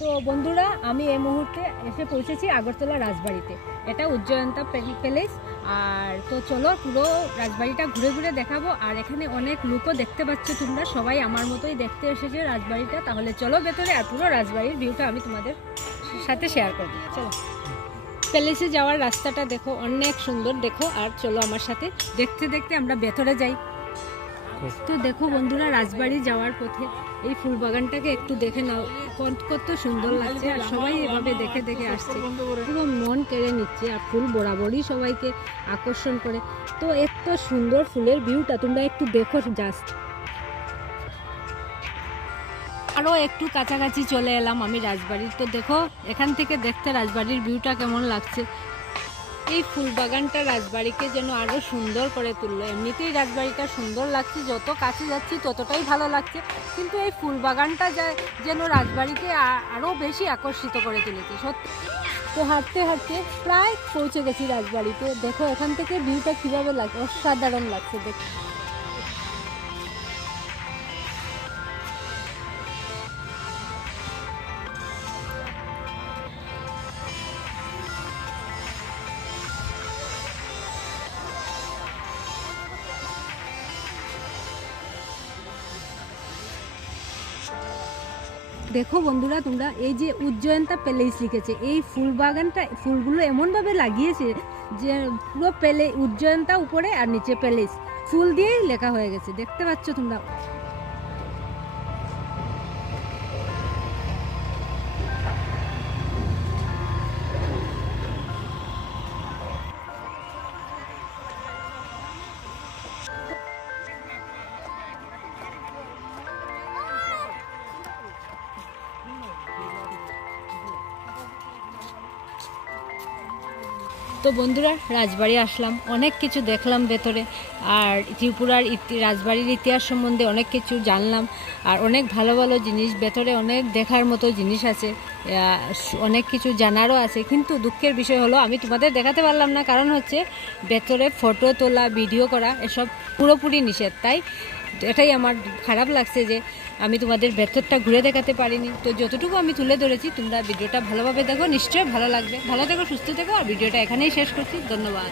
তো বন্ধুরা, আমি এই মুহূর্তে এসে পৌঁছেছি আগরতলা রাজবাড়িতে। এটা উজ্জয়ন্তা প্যালেস। আর তো চলো পুরো রাজবাড়িটা ঘুরে ঘুরে দেখাবো। আর এখানে অনেক লোকও দেখতে পাচ্ছ, তোমরা সবাই আমার মতোই দেখতে এসেছে রাজবাড়িটা। তাহলে চলো ভেতরে, আর পুরো রাজবাড়ির ভিউটা আমি তোমাদের সাথে শেয়ার করবো। চলো, প্যালেসে যাওয়ার রাস্তাটা দেখো, অনেক সুন্দর দেখো। আর চলো আমার সাথে দেখতে দেখতে আমরা ভেতরে যাই। তো দেখো বন্ধুরা, রাজবাড়ি যাওয়ার পথে এই ফুল বাগানটাকে একটু দেখে নাও, কত সুন্দর লাগছে। আর সবাই এভাবে দেখে দেখে আসছে, পুরো মন কেড়ে নিচ্ছে। আর ফুল বরাবরই সবাইকে আকর্ষণ করে। তো এত সুন্দর ফুলের ভিউটা তোমরা একটু দেখো জাস্ট। আরও একটু কাছাকাছি চলে এলাম আমি রাজবাড়ির। তো দেখো এখান থেকে দেখতে রাজবাড়ির ভিউটা কেমন লাগছে। এই ফুল বাগানটা রাজবাড়িকে যেন আরও সুন্দর করে তুললো। এমনিতেই রাজবাড়িটা সুন্দর লাগছে, যত কাছে যাচ্ছি ততটাই ভালো লাগছে, কিন্তু এই ফুল বাগানটা যেন রাজবাড়িকে আরও বেশি আকর্ষিত করে তুলেছে সত্যি। তো হাঁটতে হাঁটতে প্রায় পৌঁছে গেছি রাজবাড়িতে। দেখো এখান থেকে ভিউটা কীভাবে লাগে, অসাধারণ লাগছে দেখতে। দেখো বন্ধুরা, তোমরা এই যে উজ্জয়ন্তা প্যালেস লিখেছে, এই ফুল বাগানটা ফুলগুলো এমনভাবে লাগিয়েছে যে পুরো উজ্জয়ন্তা উপরে আর নিচে প্যালেস, ফুল দিয়েই লেখা হয়ে গেছে। দেখতে পাচ্ছ তোমরা। তো বন্ধুরা, রাজবাড়ি আসলাম, অনেক কিছু দেখলাম ভেতরে। আর ত্রিপুরার রাজবাড়ির ইতিহাস সম্বন্ধে অনেক কিছু জানলাম। আর অনেক ভালো ভালো জিনিস ভেতরে, অনেক দেখার মতো জিনিস আছে, অনেক কিছু জানারও আছে। কিন্তু দুঃখের বিষয় হলো আমি তোমাদের দেখাতে পারলাম না, কারণ হচ্ছে ভেতরে ফটো তোলা, ভিডিও করা এসব পুরোপুরি নিষেধ। তাই এটাই আমার খারাপ লাগছে যে আমি তোমাদের ভেতরটা ঘুরে দেখাতে পারিনি। তো যতটুকু আমি তুলে ধরেছি, তোমরা ভিডিওটা ভালোভাবে দেখো, নিশ্চয়ই ভালো লাগবে। ভালো থেকো, সুস্থ থেকো। আর ভিডিওটা এখানেই শেষ করছি। ধন্যবাদ।